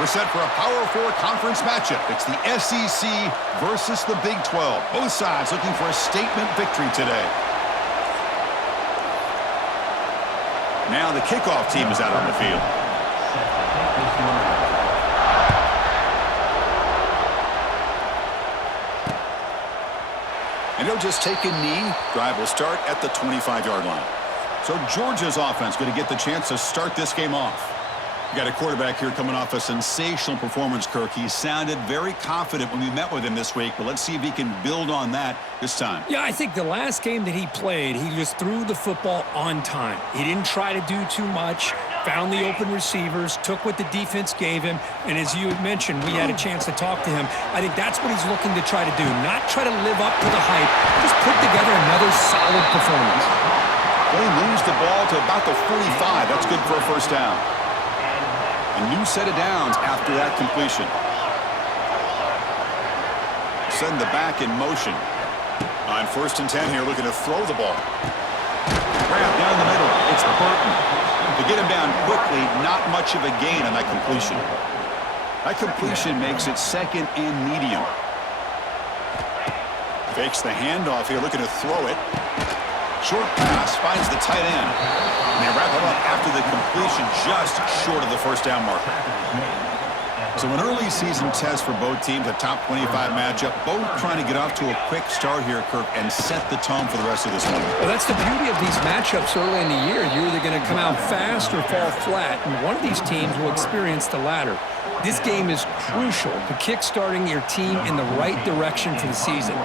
We're set for a Power 4 conference matchup. It's the SEC versus the Big 12. Both sides looking for a statement victory today. Now the kickoff team is out on the field. And he'll just take a knee. Drive will start at the 25-yard line. So Georgia's offense going to get the chance to start this game off. You got a quarterback here coming off a sensational performance, Kirk. He sounded very confident when we met with him this week, but let's see if he can build on that this time. Yeah, I think the last game that he played, he just threw the football on time. He didn't try to do too much, found the open receivers, took what the defense gave him, and as you mentioned, we had a chance to talk to him. I think that's what he's looking to try to do, not try to live up to the hype, just put together another solid performance. They lose the ball to about the 45. That's good for a first down. A new set of downs after that completion. Send the back in motion. On 1st and 10 here, looking to throw the ball. Grab down the middle. It's Burton. To get him down quickly, not much of a gain on that completion. That completion makes it 2nd and medium. Fakes the handoff here, looking to throw it. Short pass, finds the tight end. And they wrap it up after the completion, just short of the first down marker. So an early season test for both teams, a top 25 matchup. Both trying to get off to a quick start here, Kirk, and set the tone for the rest of this one. Well, that's the beauty of these matchups early in the year. You're either going to come out fast or fall flat, and one of these teams will experience the latter. This game is crucial to kickstarting your team in the right direction for the season.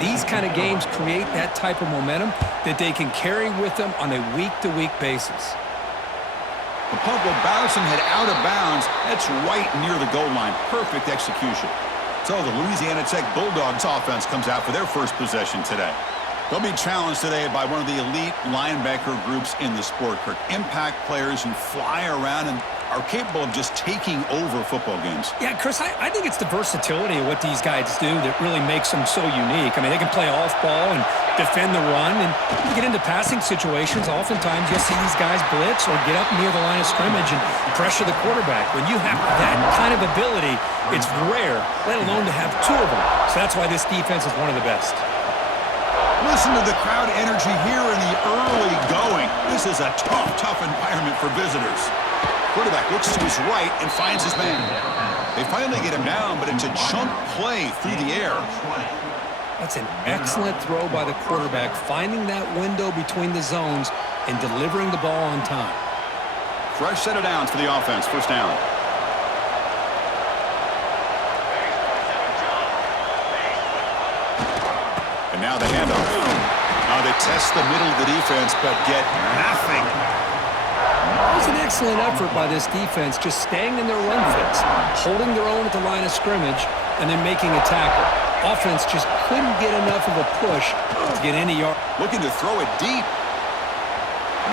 These kind of games create that type of momentum that they can carry with them on a week-to-week basis. The punt will bounce and head out of bounds. That's right near the goal line. Perfect execution. So the Louisiana Tech Bulldogs offense comes out for their first possession today. They'll be challenged today by one of the elite linebacker groups in the sport, Kirk. Impact players who fly around and are capable of just taking over football games. Yeah, Chris, I think it's the versatility of what these guys do that really makes them so unique. I mean, they can play off ball and defend the run, and when you get into passing situations, oftentimes you'll see these guys blitz or get up near the line of scrimmage and pressure the quarterback. When you have that kind of ability, it's rare, let alone to have two of them. So that's why this defense is one of the best. Listen to the crowd energy here in the early going. This is a tough environment for visitors. Quarterback looks to his right and finds his man. They finally get him down, but it's a chunk play through the air. That's an excellent throw by the quarterback, finding that window between the zones and delivering the ball on time. Fresh set of downs for the offense. First down. And now the handoff. Now they test the middle of the defense, but get nothing. It was an excellent effort by this defense, just staying in their run fits, holding their own at the line of scrimmage, and then making a tackle. Offense just couldn't get enough of a push to get any yard. Looking to throw it deep.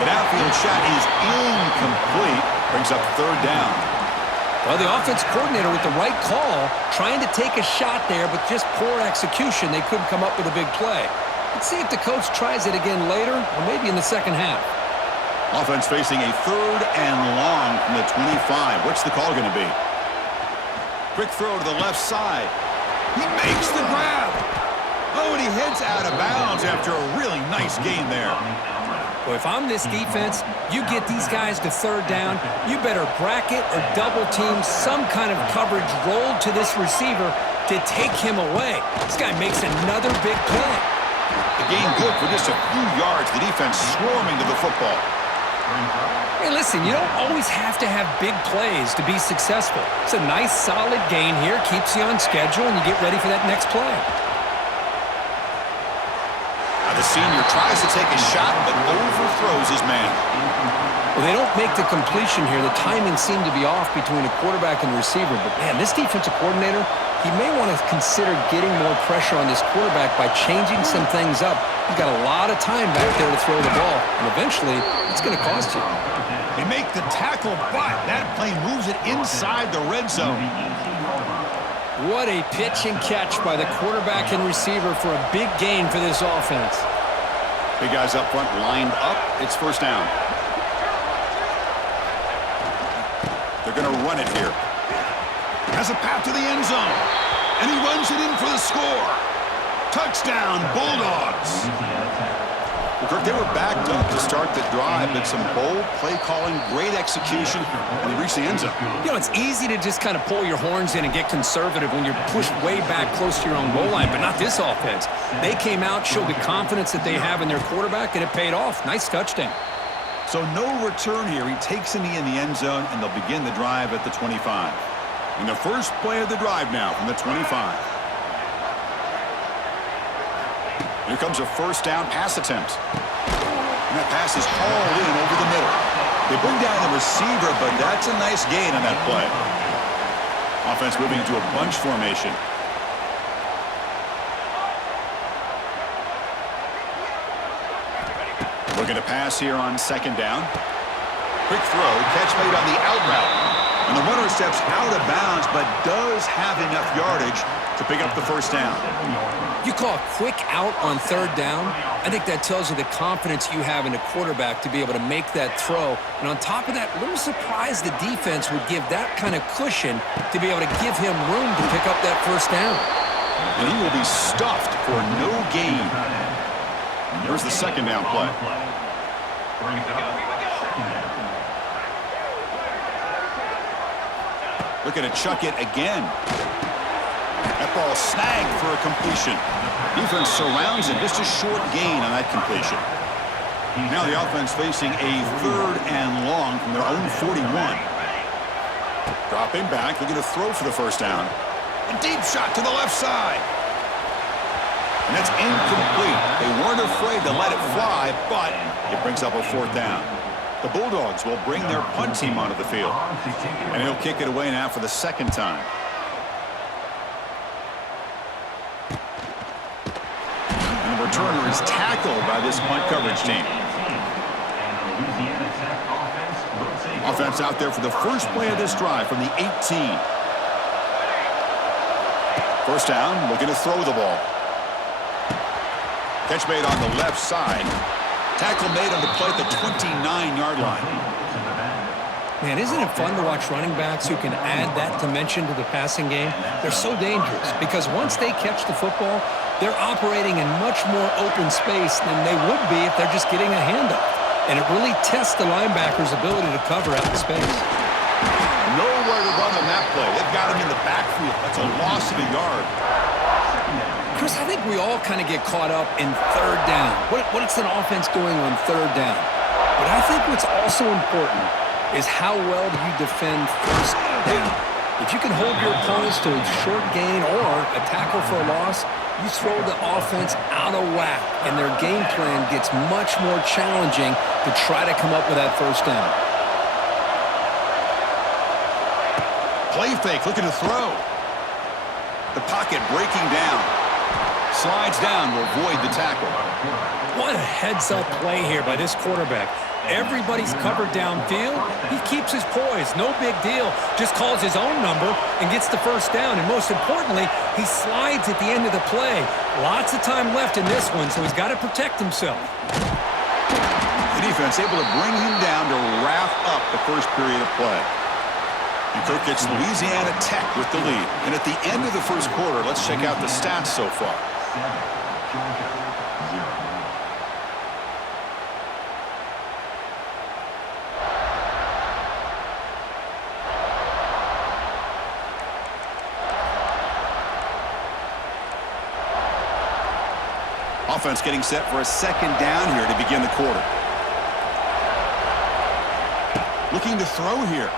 The downfield shot is incomplete. Brings up 3rd down. Well, the offense coordinator with the right call, trying to take a shot there, but just poor execution. They couldn't come up with a big play. Let's see if the coach tries it again later, or maybe in the second half. Offense facing a 3rd and long from the 25. What's the call going to be? Quick throw to the left side. He makes the grab. Oh, and he heads out of bounds after a really nice gain there. Well, if I'm this defense, you get these guys to 3rd down, you better bracket or double team some kind of coverage rolled to this receiver to take him away. This guy makes another big play. The gain good for just a few yards. The defense swarming to the football. Hey, listen, you don't always have to have big plays to be successful. It's a nice, solid gain here, keeps you on schedule, and you get ready for that next play. Now the senior tries to take a shot, but overthrows his man. Well, they don't make the completion here. The timing seemed to be off between a quarterback and receiver. But, man, this defensive coordinator, he may want to consider getting more pressure on this quarterback by changing some things up. He's got a lot of time back there to throw the ball, and eventually it's going to cost you. They make the tackle, but that play moves it inside the red zone. What a pitch and catch by the quarterback and receiver for a big gain for this offense. Big guys up front lined up. It's 1st down. They're going to run it here. Has a path to the end zone. And he runs it in for the score. Touchdown, Bulldogs. Well, Kirk, they were backed up to start the drive, but some bold play calling, great execution, and they reached the end zone. You know, it's easy to just kind of pull your horns in and get conservative when you're pushed way back close to your own goal line, but not this offense. They came out, showed the confidence that they have in their quarterback, and it paid off. Nice touchdown. So no return here. He takes a knee in the end zone, and they'll begin the drive at the 25. And the first play of the drive now from the 25. Here comes a first down pass attempt. And that pass is hauled in over the middle. They bring down the receiver, but that's a nice gain on that play. Offense moving into a bunch formation. Looking to pass here on second down. Quick throw, catch made on the out route. And the runner steps out of bounds, but does have enough yardage to pick up the first down. You call a quick out on third down. I think that tells you the confidence you have in a quarterback to be able to make that throw. And on top of that, a little surprised the defense would give that kind of cushion to be able to give him room to pick up that first down. And he will be stuffed for no gain. Here's the second down play. Looking to chuck it again. That ball snagged for a completion. Defense surrounds it. Just a short gain on that completion. Now the offense facing a third and long from their own 41. Dropping back, looking to throw for the first down. A deep shot to the left side. And that's incomplete. They weren't afraid to let it fly, but it brings up a fourth down. The Bulldogs will bring their punt team onto the field. And he'll kick it away now for the second time. And the returner is tackled by this punt coverage team. Offense out there for the first play of this drive from the 18. First down, looking to throw the ball. Catch made on the left side. Tackle made on the play at the 29-yard line. Man, isn't it fun to watch running backs who can add that dimension to the passing game? They're so dangerous because once they catch the football, they're operating in much more open space than they would be if they're just getting a handoff. And it really tests the linebacker's ability to cover out the space. Nowhere to run on that play. They've got him in the backfield. That's a loss of a yard. Chris, I think we all kind of get caught up in third down. What's an offense doing on third down? But I think what's also important is how well do you defend first down. If you can hold your opponents to a short gain or a tackle for a loss, you throw the offense out of whack, and their game plan gets much more challenging to try to come up with that first down. Play fake, looking to throw. The pocket breaking down. Slides down to avoid the tackle. What a heads-up play here by this quarterback. Everybody's covered downfield. He keeps his poise. No big deal. Just calls his own number and gets the first down. And most importantly, he slides at the end of the play. Lots of time left in this one, so he's got to protect himself. The defense able to bring him down to wrap up the first period of play. And Kirk gets Louisiana Tech with the lead. And at the end of the first quarter, let's check out the stats so far. Offense getting set for a second down here to begin the quarter. Looking to throw here.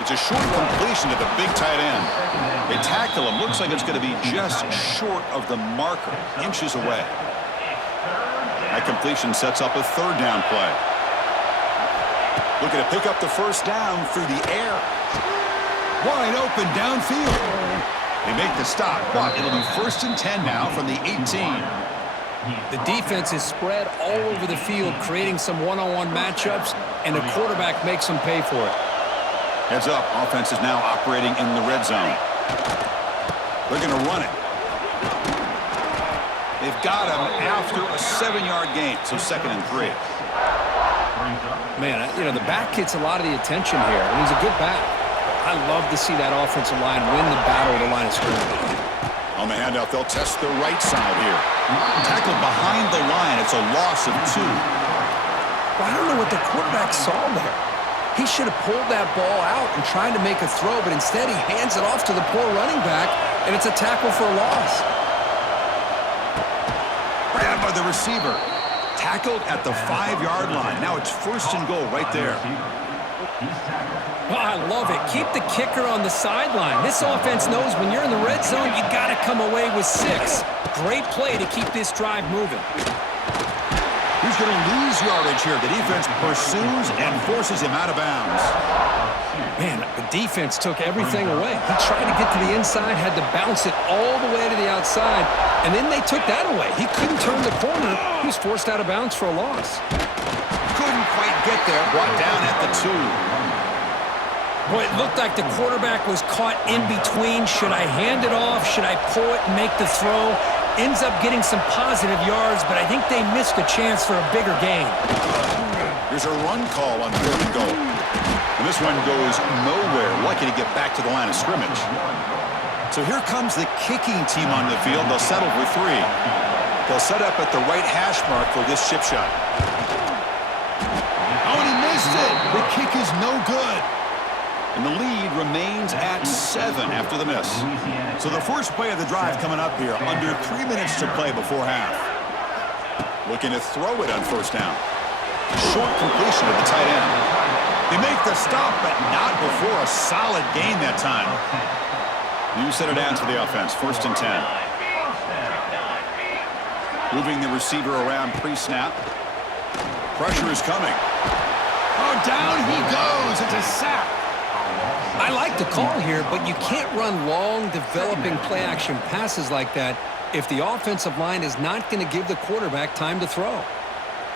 It's a short completion to the big tight end. They tackle him. Looks like it's going to be just short of the marker, inches away. That completion sets up a third down play. Looking to pick up the first down through the air. Wide open downfield. They make the stop, but it'll be 1st and 10 now from the 18. The defense is spread all over the field, creating some one-on-one matchups, and the quarterback makes them pay for it. Heads up, offense is now operating in the red zone. They're going to run it. They've got him after a 7-yard gain, so 2nd and 3. Man, you know, the back gets a lot of the attention here, and he's a good back. I love to see that offensive line win the battle of the line of scrimmage. On the handoff, they'll test the right side here. Tackled behind the line. It's a loss of 2. Well, I don't know what the quarterback saw there. He should have pulled that ball out and tried to make a throw, but instead he hands it off to the poor running back, and it's a tackle for a loss. Grabbed by the receiver. Tackled at the 5-yard line. Now it's 1st and goal right there. Oh, I love it. Keep the kicker on the sideline. This offense knows when you're in the red zone, you got to come away with 6. Great play to keep this drive moving. He's going to lose yardage here. The defense pursues and forces him out of bounds. Man, the defense took everything away. He tried to get to the inside, had to bounce it all the way to the outside, and then they took that away. He couldn't turn the corner. He was forced out of bounds for a loss. Couldn't quite get there. Brought down at the 2. Boy, it looked like the quarterback was caught in between. Should I hand it off? Should I pull it and make the throw? Ends up getting some positive yards, but I think they missed a chance for a bigger gain. Here's a run call on 3rd and goal. And this one goes nowhere. Lucky to get back to the line of scrimmage. So here comes the kicking team on the field. They'll settle for 3. They'll set up at the right hash mark for this chip shot. Oh, and he missed it. The kick is no good. And the lead remains at 7 after the miss. So the first play of the drive coming up here. Under 3 minutes to play before half. Looking to throw it on 1st down. Short completion at the tight end. They make the stop, but not before a solid gain that time. You set it down to the offense. 1st and 10. Moving the receiver around pre-snap. Pressure is coming. Oh, down he goes. It's a sack. I like the call here, but you can't run long, developing play-action passes like that if the offensive line is not going to give the quarterback time to throw.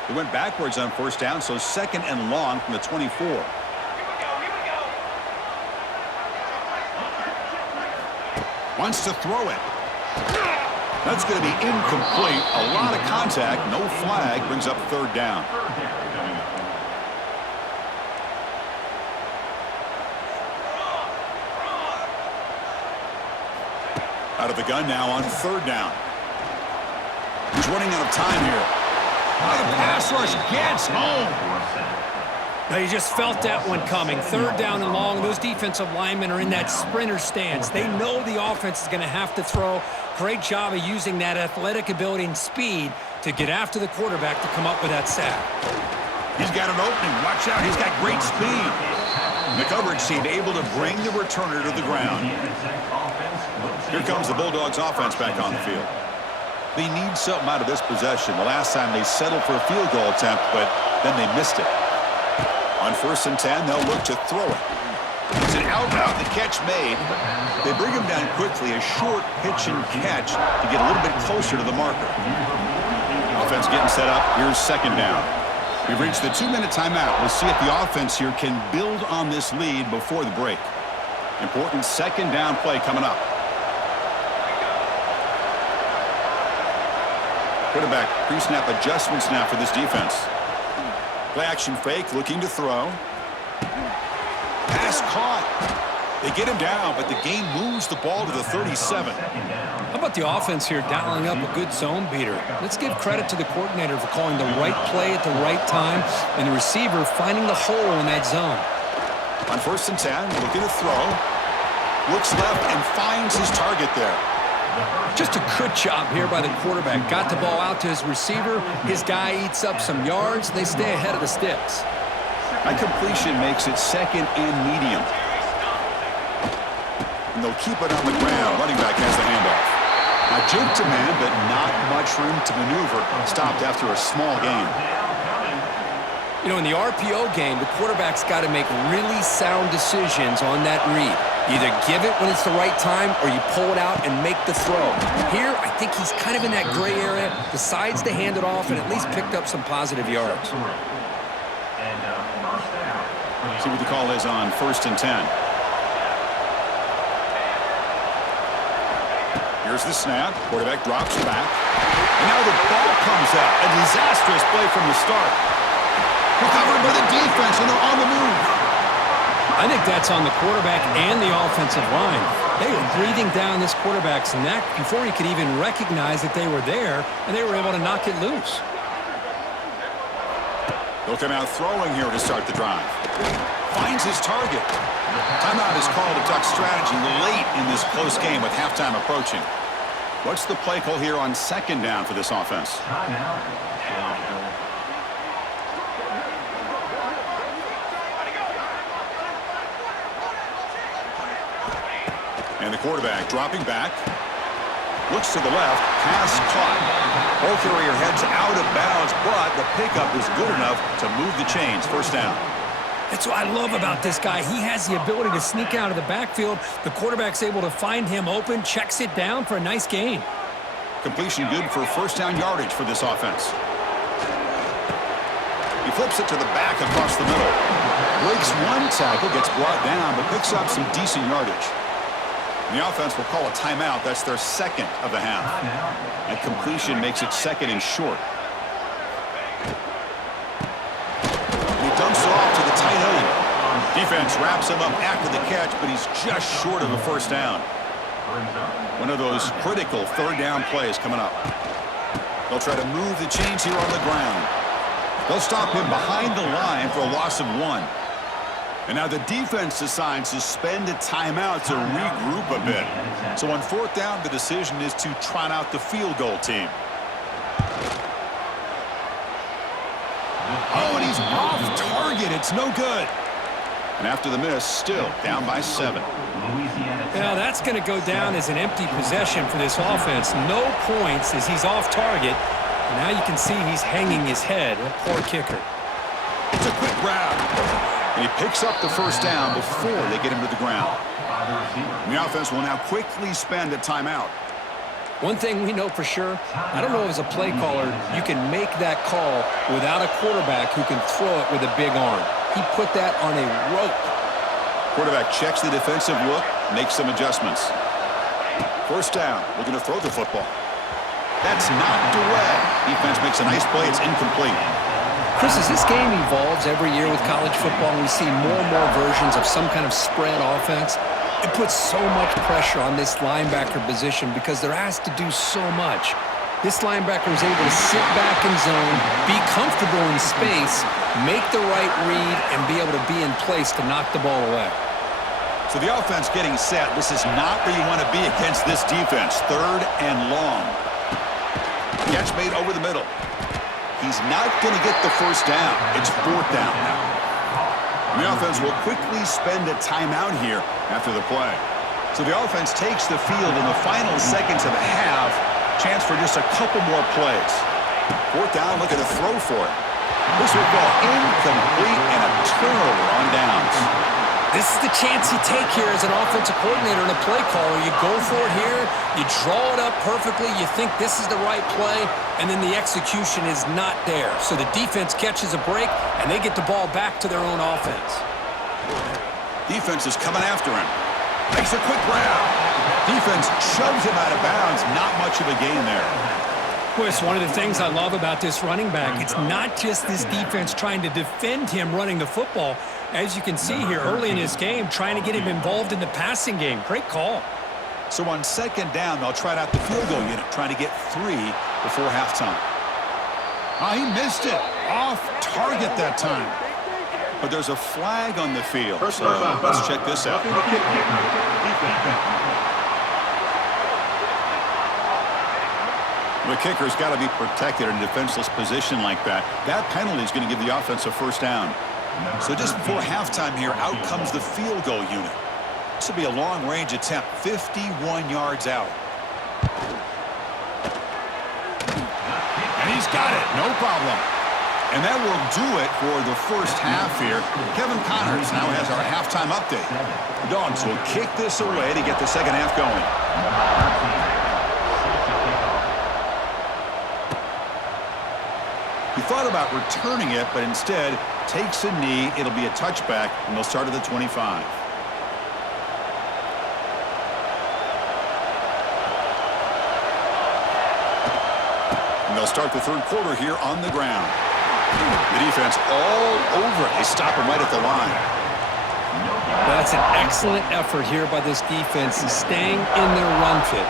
They went backwards on 1st down, so 2nd and long from the 24. Wants to throw it. That's going to be incomplete. A lot of contact. No flag. Brings up 3rd down. Out of the gun now on 3rd down. He's running out of time here. Oh, the pass rush gets home. Now, you just felt that one coming. 3rd down and long. Those defensive linemen are in that sprinter stance. They know the offense is going to have to throw. Great job of using that athletic ability and speed to get after the quarterback to come up with that sack. He's got an opening. Watch out. He's got great speed. The coverage team able to bring the returner to the ground. Here comes the Bulldogs offense back on the field. They need something out of this possession. The last time they settled for a field goal attempt, but then they missed it. On 1st and 10, they'll look to throw it. It's an out route. The catch made. They bring him down quickly. A short pitch and catch to get a little bit closer to the marker. Offense getting set up. Here's 2nd down. We've reached the 2-minute timeout. We'll see if the offense here can build on this lead before the break. Important 2nd down play coming up. Quarterback pre-snap adjustments now for this defense. Play action fake, looking to throw. Pass caught. They get him down, but the game moves the ball to the 37. How about the offense here dialing up a good zone beater? Let's give credit to the coordinator for calling the right play at the right time and the receiver finding the hole in that zone. On 1st and 10, looking to throw. Looks left and finds his target there. Just a good job here by the quarterback. Got the ball out to his receiver. His guy eats up some yards. They stay ahead of the sticks. High completion makes it 2nd and medium. And they'll keep it on the ground. Running back has the handoff. Now jump to man, but not much room to maneuver. Stopped after a small gain. You know, in the RPO game, the quarterback's got to make really sound decisions on that read. Either give it when it's the right time or you pull it out and make the throw. Here, I think he's kind of in that gray area, decides to hand it off and at least picked up some positive yards. See what the call is on 1st and 10. Here's the snap. Quarterback drops back. And now the ball comes out. A disastrous play from the start. Recovered by the defense, and they're on the move. I think that's on the quarterback and the offensive line. They were breathing down this quarterback's neck before he could even recognize that they were there, and they were able to knock it loose. They'll come out throwing here to start the drive. Finds his target. Timeout is called to duck strategy late in this close game with halftime approaching. What's the play call here on second down for this offense? And the quarterback dropping back. Looks to the left. Pass caught. Ball carrier heads out of bounds, but the pickup is good enough to move the chains. First down. That's what I love about this guy. He has the ability to sneak out of the backfield. The quarterback's able to find him open, checks it down for a nice gain. Completion good for first down yardage for this offense. He flips it to the back across the middle. Breaks one tackle, gets brought down, but picks up some decent yardage. The offense will call a timeout. That's their second of the half. And completion makes it second and short. And he dumps it off to the tight end. Defense wraps him up after the catch, but he's just short of a first down. One of those critical third down plays coming up. They'll try to move the chains here on the ground. They'll stop him behind the line for a loss of 1. And now the defense decides to spend a timeout to regroup a bit. So on fourth down, the decision is to trot out the field goal team. Oh, and he's off target. It's no good. And after the miss, still down by 7. Now that's going to go down as an empty possession for this offense. No points as he's off target. And now you can see he's hanging his head. A poor kicker. It's a quick grab. And he picks up the first down before they get him to the ground. And the offense will now quickly spend a timeout. One thing we know for sure, I don't know as a play caller, you can make that call without a quarterback who can throw it with a big arm. He put that on a rope. Quarterback checks the defensive look, makes some adjustments. First down, looking to throw the football. That's knocked away. Defense makes a nice play. It's incomplete. Chris, as this game evolves every year with college football, we see more and more versions of some kind of spread offense. It puts so much pressure on this linebacker position because they're asked to do so much. This linebacker is able to sit back in zone, be comfortable in space, make the right read, and be able to be in place to knock the ball away. So the offense getting set. This is not where you want to be against this defense. Third and long. Catch made over the middle. He's not going to get the first down. It's fourth down now. And the offense will quickly spend a timeout here after the play. So the offense takes the field in the final seconds of the half. Chance for just a couple more plays. Fourth down, looking to throw for it. This will fall incomplete and a turnover on downs. This is the chance you take here as an offensive coordinator and a play caller. You go for it here, you draw it up perfectly, you think this is the right play, and then the execution is not there. So the defense catches a break, and they get the ball back to their own offense. Defense is coming after him. Makes a quick grab. Defense shoves him out of bounds. Not much of a gain there. Chris, one of the things I love about this running back, it's not just this defense trying to defend him running the football. As you can see here early in his game, trying to get him involved in the passing game. Great call. So on second down, they'll try out the field goal unit, trying to get 3 before halftime. He missed it. Off target that time. But there's a flag on the field. So let's check this out. The kicker's got to be protected in a defenseless position like that. That penalty is going to give the offense a first down. So just before halftime here, out comes the field goal unit. This will be a long-range attempt, 51 yards out. And he's got it, no problem. And that will do it for the first half here. Kevin Connors now has our halftime update. The Dogs will kick this away to get the second half going. He thought about returning it, but instead takes a knee. It'll be a touchback, and they'll start at the 25. And they'll start the third quarter here on the ground. The defense all over it. They stop him right at the line. That's an excellent effort here by this defense, staying in their run fit,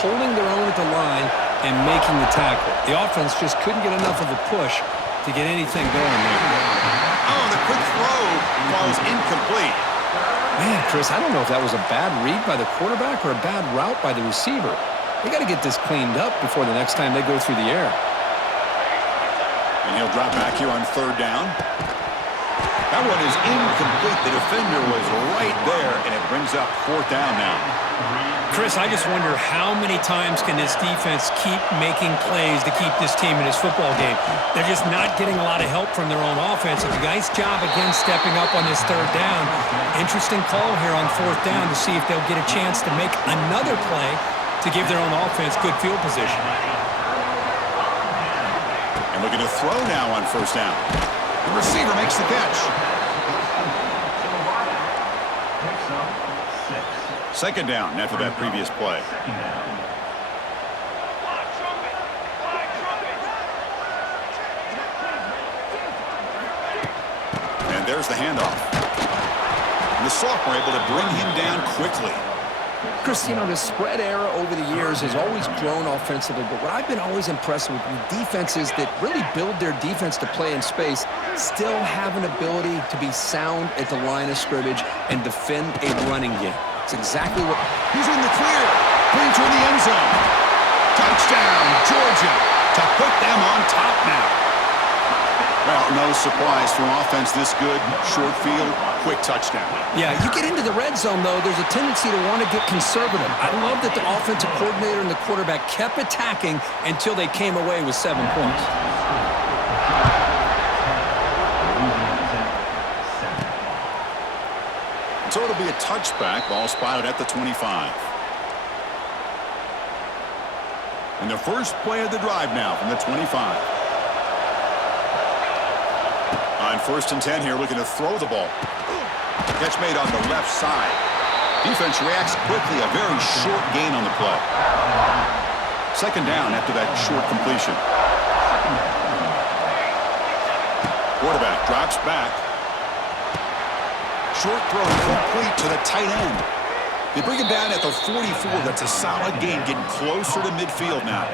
holding their own at the line and making the tackle. The offense just couldn't get enough of a push to get anything going there. Oh, the quick throw falls incomplete. Man, Chris, I don't know if that was a bad read by the quarterback or a bad route by the receiver. They got to get this cleaned up before the next time they go through the air. And he'll drop back here on third down. That one is incomplete. The defender was right there, and it brings up fourth down now. Chris, I just wonder how many times can this defense keep making plays to keep this team in this football game. They're just not getting a lot of help from their own offense. A nice job again stepping up on this third down. Interesting call here on fourth down to see if they'll get a chance to make another play to give their own offense good field position. And looking to throw now on first down. The receiver makes the catch. Second down after that previous play. And there's the handoff. And the sophomore able to bring him down quickly. Chris, you know, the spread era over the years has always grown offensively, but what I've been always impressed with defenses that really build their defense to play in space still have an ability to be sound at the line of scrimmage and defend a running game. It's exactly what... He's in the clear. Putting toward the end zone. Touchdown, Georgia, to put them on top now. Well, no surprise from offense this good. Short field, quick touchdown. Yeah, you get into the red zone, though, there's a tendency to want to get conservative. I love that the offensive coordinator and the quarterback kept attacking until they came away with 7 points. So it'll be a touchback. Ball spotted at the 25. And the first play of the drive now from the 25. On first and 10 here, looking to throw the ball. Catch made on the left side. Defense reacts quickly. A very short gain on the play. Second down after that short completion. Quarterback drops back. Short throw complete to the tight end. They bring him down at the 44. That's a solid gain, getting closer to midfield now.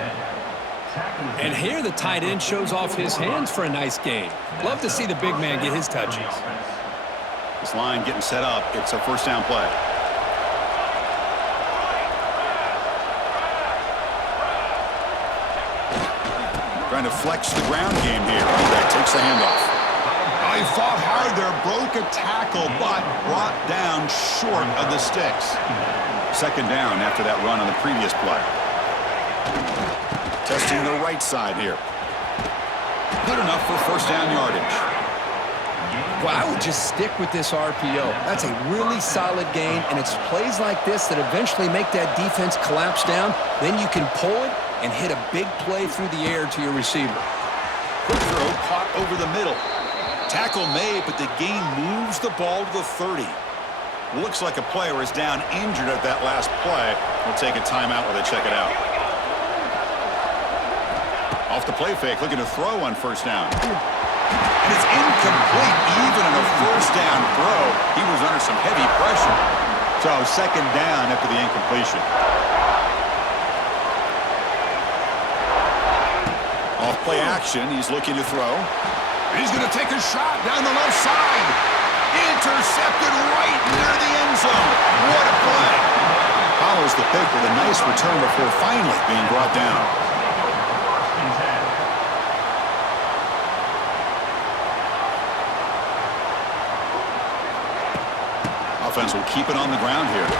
And here the tight end shows off his hands for a nice gain. Love to see the big man get his touches. This line getting set up. It's a first down play. Trying to flex the ground game here. That takes the handoff. He fought hard there, broke a tackle, but brought down short of the sticks. Second down after that run on the previous play. Testing the right side here. Good enough for first down yardage. Well, I would just stick with this RPO. That's a really solid gain, and it's plays like this that eventually make that defense collapse down. Then you can pull it and hit a big play through the air to your receiver. Quick throw caught over the middle. Tackle made, but the gain moves the ball to the 30. Looks like a player is down injured at that last play. We'll take a timeout while they check it out. Off the play fake, looking to throw on first down. And it's incomplete. Even on a first down throw, he was under some heavy pressure. So second down after the incompletion. Off play action, he's looking to throw. He's going to take a shot down the left side. Intercepted right near the end zone. What a play. Follows the pick with a nice return before finally being brought down. Offense will keep it on the ground here.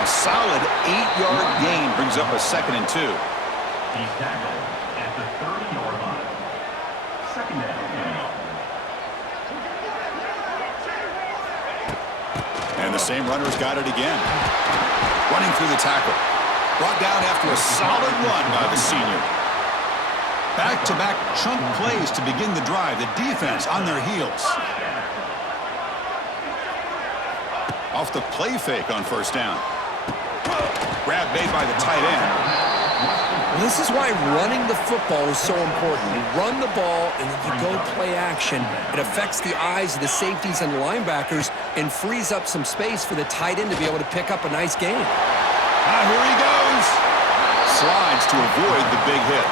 A solid 8-yard gain brings up a 2nd and 2. He's tackled at the 30-yard line. Second down. And the same runner's got it again. Running through the tackle. Brought down after a solid run by the senior. Back-to-back chunk plays to begin the drive. The defense on their heels. Off the play fake on first down. Grab made by the tight end. Well, this is why running the football is so important. You run the ball, and then you go play action. It affects the eyes of the safeties and linebackers and frees up some space for the tight end to be able to pick up a nice gain. Here he goes. Slides to avoid the big hit.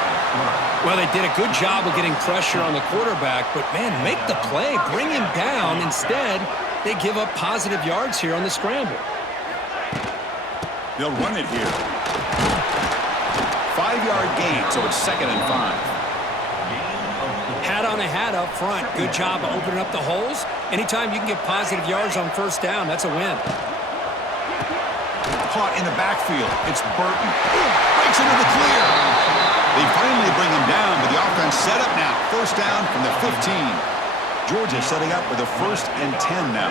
Well, they did a good job of getting pressure on the quarterback, but, man, make the play. Bring him down. Instead, they give up positive yards here on the scramble. They'll run it here. 5-yard gain, so it's 2nd and 5. Hat on a hat up front. Good job of opening up the holes. Anytime you can get positive yards on first down, that's a win. Caught in the backfield. It's Burton. Breaks into the clear. They finally bring him down, but the offense set up now. First down from the 15. Georgia setting up with a 1st and 10 now.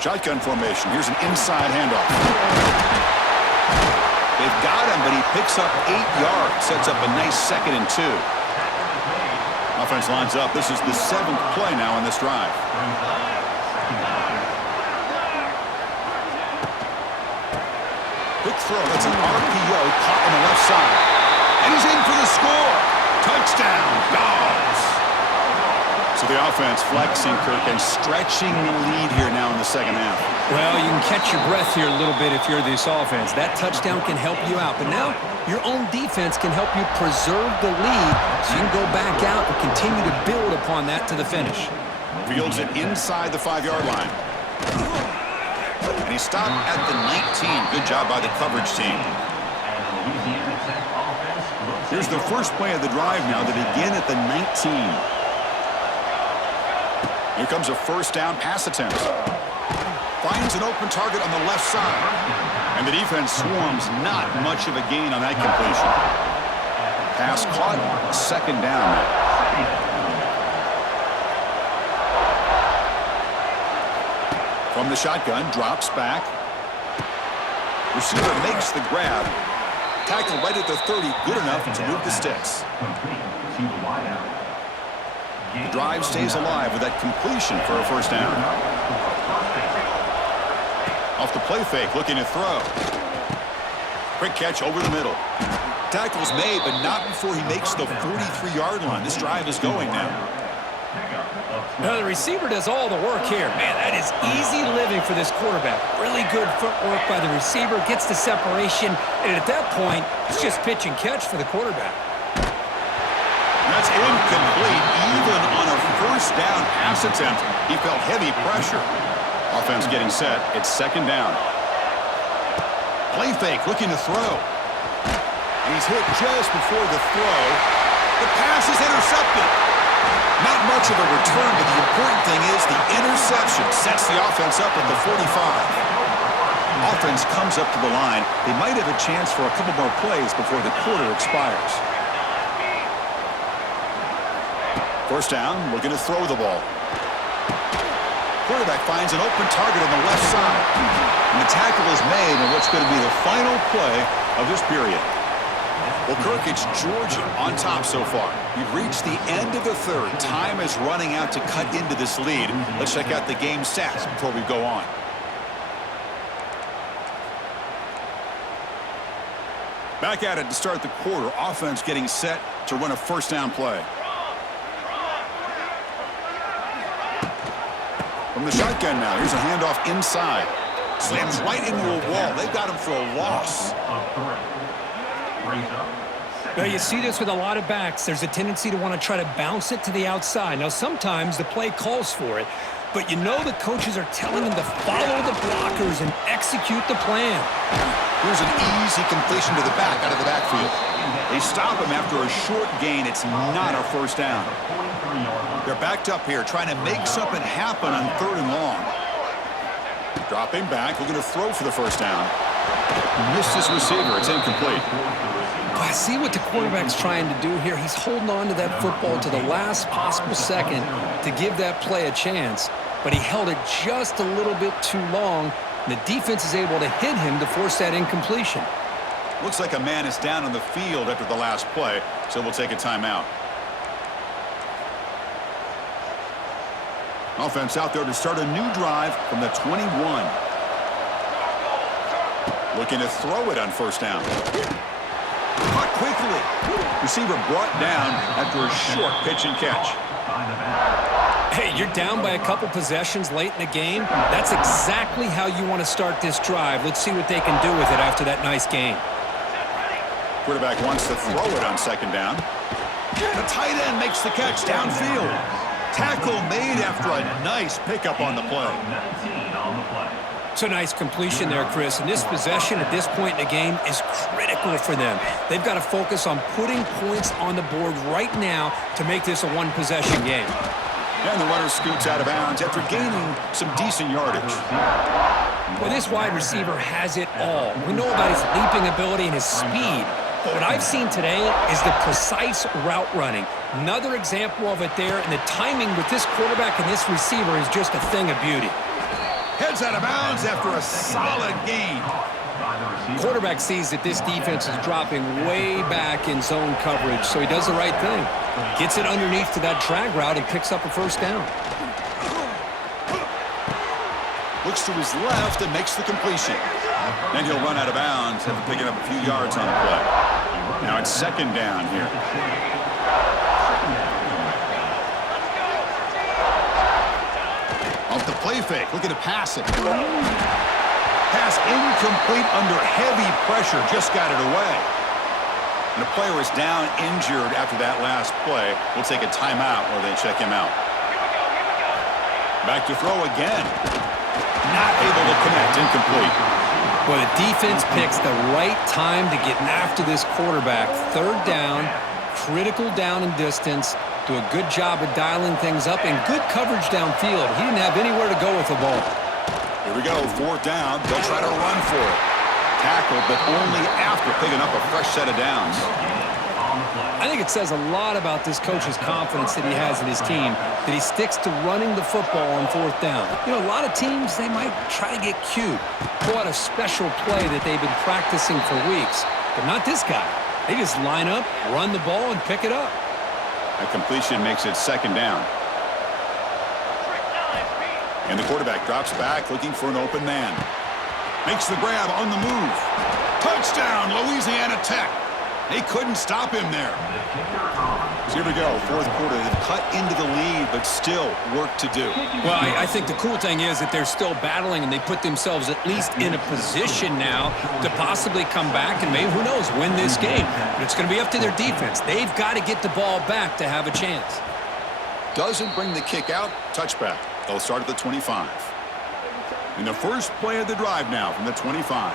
Shotgun formation. Here's an inside handoff. They've got him, but he picks up 8 yards. Sets up a nice 2nd and 2. Offense lines up. This is the 7th play now on this drive. Quick throw. That's an RPO caught on the left side. And he's in for the score. Touchdown, Dogs. So the offense flexing, Kirk, and stretching the lead here now in the second half. Well, you can catch your breath here a little bit if you're this offense. That touchdown can help you out. But now your own defense can help you preserve the lead so you can go back out and continue to build upon that to the finish. Fields it inside the 5-yard line. And he stopped at the 19. Good job by the coverage team. Here's the first play of the drive now that begin at the 19. Here comes a first down pass attempt. Finds an open target on the left side. And the defense swarms, not much of a gain on that completion. Pass caught, 2nd down. From the shotgun, drops back. Receiver makes the grab. Tackled right at the 30, good enough to move the sticks. The drive stays alive with that completion for a first down. Off the play fake, looking to throw. Quick catch over the middle. Tackle's made, but not before he makes the 43-yard line. This drive is going now. Now the receiver does all the work here. Man, that is easy living for this quarterback. Really good footwork by the receiver, gets the separation, and at that point, it's just pitch and catch for the quarterback. That's incomplete. Even on a first down pass attempt, he felt heavy pressure. Offense getting set. It's 2nd down. Play fake, looking to throw. And he's hit just before the throw. The pass is intercepted. Not much of a return, but the important thing is the interception sets the offense up at the 45. Offense comes up to the line. They might have a chance for a couple more plays before the quarter expires. First down, looking to throw the ball. Quarterback finds an open target on the left side. And the tackle is made on what's going to be the final play of this period. Well, Kirk, it's Georgia on top so far. We've reached the end of the 3rd. Time is running out to cut into this lead. Let's check out the game stats before we go on. Back at it to start the quarter. Offense getting set to run a first down play. From the shotgun now, here's a handoff inside. Slams right into a wall. They've got him for a loss. Well, you see this with a lot of backs. There's a tendency to want to try to bounce it to the outside. Now, sometimes the play calls for it, but you know the coaches are telling them to follow the blockers and execute the plan. Here's an easy completion to the back out of the backfield. They stop him after a short gain. It's not a first down. They're backed up here, trying to make something happen on 3rd and long. Dropping back, looking to throw for the first down. Missed his receiver. It's incomplete. I see what the quarterback's trying to do here. He's holding on to that football to the last possible second to give that play a chance, but he held it just a little bit too long, and the defense is able to hit him to force that incompletion. Looks like a man is down on the field after the last play, so we'll take a timeout. Offense out there to start a new drive from the 21. Looking to throw it on first down. Caught quickly. Receiver brought down after a short pitch and catch. Hey, you're down by a couple possessions late in the game. That's exactly how you want to start this drive. Let's see what they can do with it after that nice game. Quarterback wants to throw it on second down. The tight end makes the catch downfield. Tackle made after a nice pickup on the play. It's a nice completion there, Chris. And this possession at this point in the game is critical for them. They've got to focus on putting points on the board right now to make this a one-possession game. And the runner scoots out of bounds after gaining some decent yardage. Well, this wide receiver has it all. We know about his leaping ability and his speed. But what I've seen today is the precise route running. Another example of it there, and the timing with this quarterback and this receiver is just a thing of beauty. Heads out of bounds after a solid gain. Quarterback sees that this defense is dropping way back in zone coverage, so he does the right thing. Gets it underneath to that drag route and picks up a first down. Looks to his left and makes the completion. Then he'll run out of bounds after picking up a few yards on the play. Now it's second down here. Off the play fake, looking to pass it. Pass incomplete under heavy pressure, just got it away. And the player is down injured after that last play. We'll take a timeout while they check him out. Back to throw again. Not able to connect, incomplete. Well, the defense picks the right time to get after this quarterback. Third down, critical down and distance. Do a good job of dialing things up and good coverage downfield. He didn't have anywhere to go with the ball. Here we go, fourth down. They'll try to run for it. Tackled, but only after picking up a fresh set of downs. I think it says a lot about this coach's confidence that he has in his team, that he sticks to running the football on fourth down. You know, a lot of teams, they might try to get cute, pull out a special play that they've been practicing for weeks, but not this guy. They just line up, run the ball, and pick it up. A completion makes it second down. And the quarterback drops back, looking for an open man. Makes the grab on the move. Touchdown, Louisiana Tech. They couldn't stop him there. So here we go, fourth quarter. They've cut into the lead, but still work to do. Well, I think the cool thing is that they're still battling, and they put themselves at least in a position now to possibly come back and maybe, who knows, win this game. But it's going to be up to their defense. They've got to get the ball back to have a chance. Doesn't bring the kick out, touchback. They'll start at the 25. And the first play of the drive now from the 25.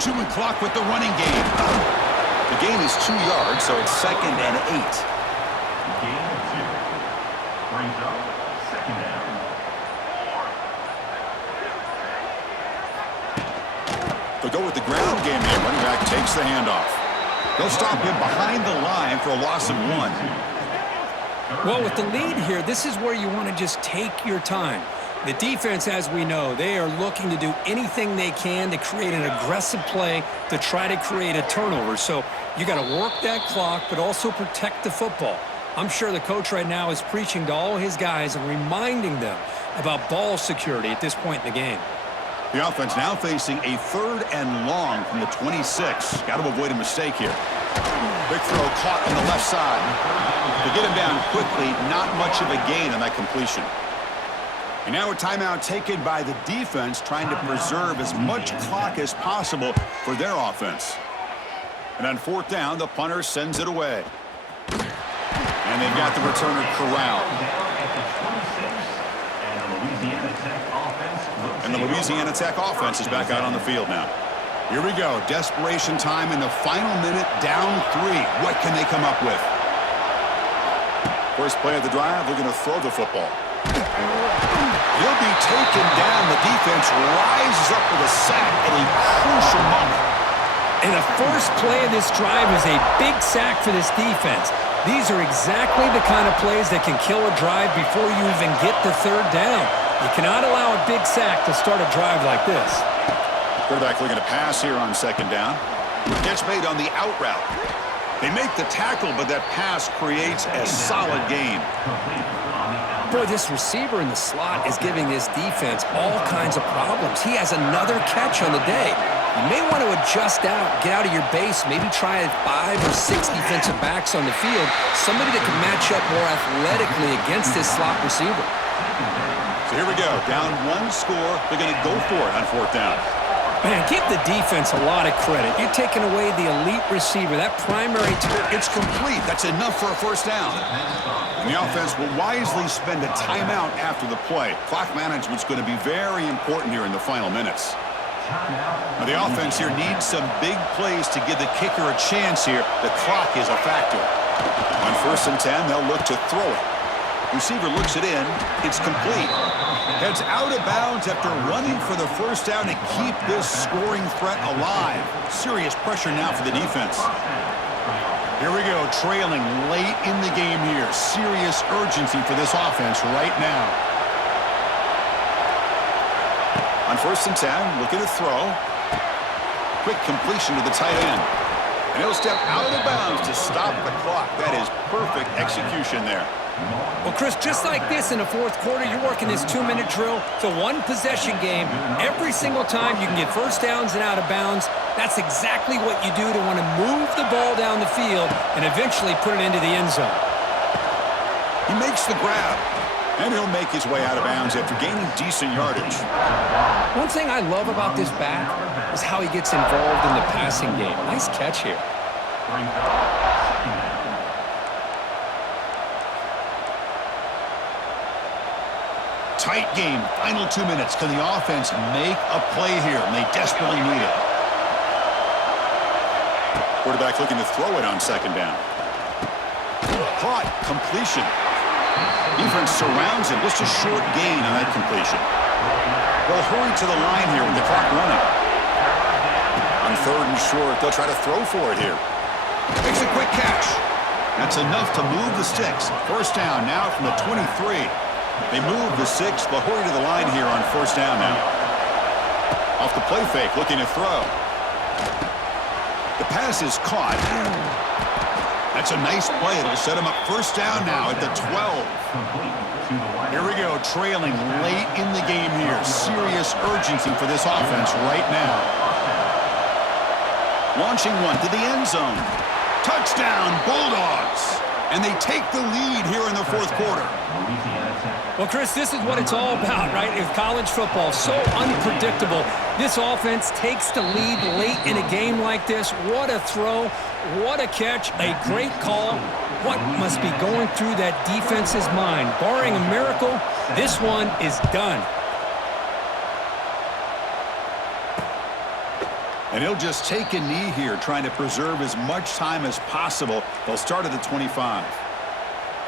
Chewing clock with the running game. The gain is 2 yards, so it's 2nd and 8. Gain of 2. Brings up second down. They'll go with the ground game here. Running back takes the handoff. They'll stop him behind the line for a loss of 1. Well, with the lead here, this is where you want to just take your time. The defense, as we know, they are looking to do anything they can to create an aggressive play to try to create a turnover. So you got to work that clock, but also protect the football. I'm sure the coach right now is preaching to all his guys and reminding them about ball security at this point in the game. The offense now facing a 3rd and long from the 26. Got to avoid a mistake here. Big throw caught on the left side. To get him down quickly, not much of a gain on that completion. And now a timeout taken by the defense, trying to preserve as much clock as possible for their offense. And on fourth down, the punter sends it away. And they've got the returner corralled. And the Louisiana Tech offense is back out on the field now. Here we go. Desperation time in the final minute, down 3. What can they come up with? First play of the drive, they're going to throw the football. He'll be taken down. The defense rises up with a sack at a crucial moment. And the first play of this drive is a big sack for this defense. These are exactly the kind of plays that can kill a drive before you even get the third down. You cannot allow a big sack to start a drive like this. Quarterback looking to pass here on second down. Catch made on the out route. They make the tackle, but that pass creates a solid gain. Boy, this receiver in the slot is giving this defense all kinds of problems. He has another catch on the day. You may want to adjust out, get out of your base, maybe try 5 or 6 defensive backs on the field, somebody that can match up more athletically against this slot receiver. So here we go. Down 1 score. They're going to go for it on 4th down. Man, give the defense a lot of credit. You're taking away the elite receiver, that primary target. It's complete. That's enough for a 1st down. And the offense will wisely spend a timeout after the play. Clock management's going to be very important here in the final minutes. Now the offense here needs some big plays to give the kicker a chance here. The clock is a factor. On 1st and 10, they'll look to throw it. Receiver looks it in. It's complete. Heads out of bounds after running for the 1st down to keep this scoring threat alive. Serious pressure now for the defense. Here we go, trailing late in the game here. Serious urgency for this offense right now. On 1st and 10, looking to throw. Quick completion to the tight end. And he'll step out of bounds to stop the clock. That is perfect execution there. Well, Chris, just like this in the 4th quarter, you're working this 2-minute drill. It's a 1-possession game. Every single time you can get 1st downs and out of bounds. That's exactly what you do to want to move the ball down the field and eventually put it into the end zone. He makes the grab, and he'll make his way out of bounds after gaining decent yardage. One thing I love about this back is how he gets involved in the passing game. Nice catch here. Tight game, final 2 minutes. Can the offense make a play here? And they desperately need it. Quarterback looking to throw it on 2nd down. Caught, completion. Defense surrounds him. Just a short gain on that completion. They'll hurry to the line here with the clock running. On 3rd and short, they'll try to throw for it here. Makes a quick catch. That's enough to move the sticks. 1st down now from the 23. They move the 6. They'll hurry to the line here on 1st down now. Off the play fake, looking to throw. The pass is caught. That's a nice play. It'll set him up 1st down now at the 12. Here we go, trailing late in the game here. Serious urgency for this offense right now. Launching one to the end zone. Touchdown, Bulldogs. And they take the lead here in the 4th quarter. Well, Chris, this is what it's all about, right? In college football, so unpredictable. This offense takes the lead late in a game like this. What a throw. What a catch. A great call. What must be going through that defense's mind? Barring a miracle, this one is done. And he'll just take a knee here, trying to preserve as much time as possible. They'll start at the 25.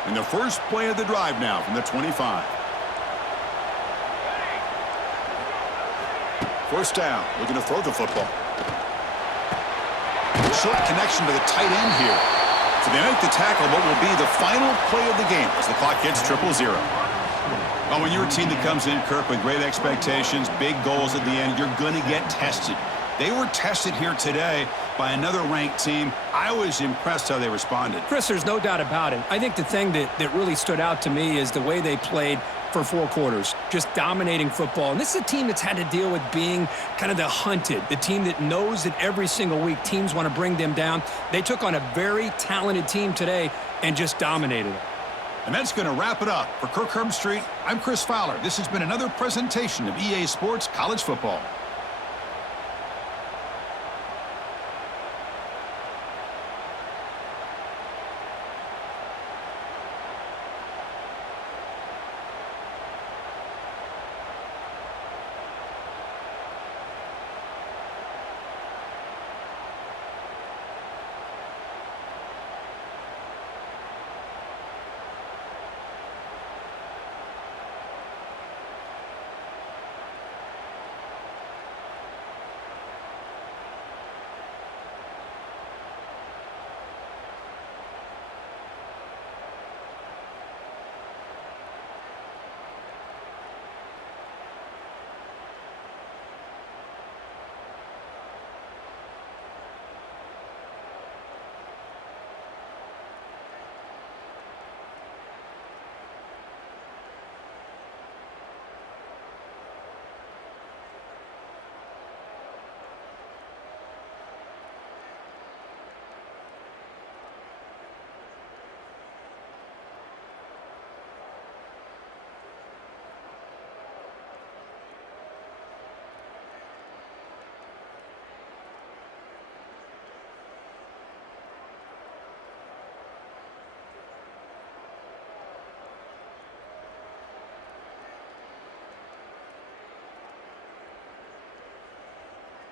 And the first play of the drive now from the 25. 1st down, looking to throw the football. Short connection to the tight end here. So they make the tackle, but will be the final play of the game as the clock hits 0-0. Well, when you're a team that comes in, Kirk, with great expectations, big goals at the end, you're going to get tested. They were tested here today by another ranked team. I was impressed how they responded. Chris, there's no doubt about it. I think the thing that really stood out to me is the way they played for 4 quarters, just dominating football. And this is a team that's had to deal with being kind of the hunted, the team that knows that every single week teams want to bring them down. They took on a very talented team today and just dominated it. And that's going to wrap it up. For Kirk Herbstreit, I'm Chris Fowler. This has been another presentation of EA Sports College Football.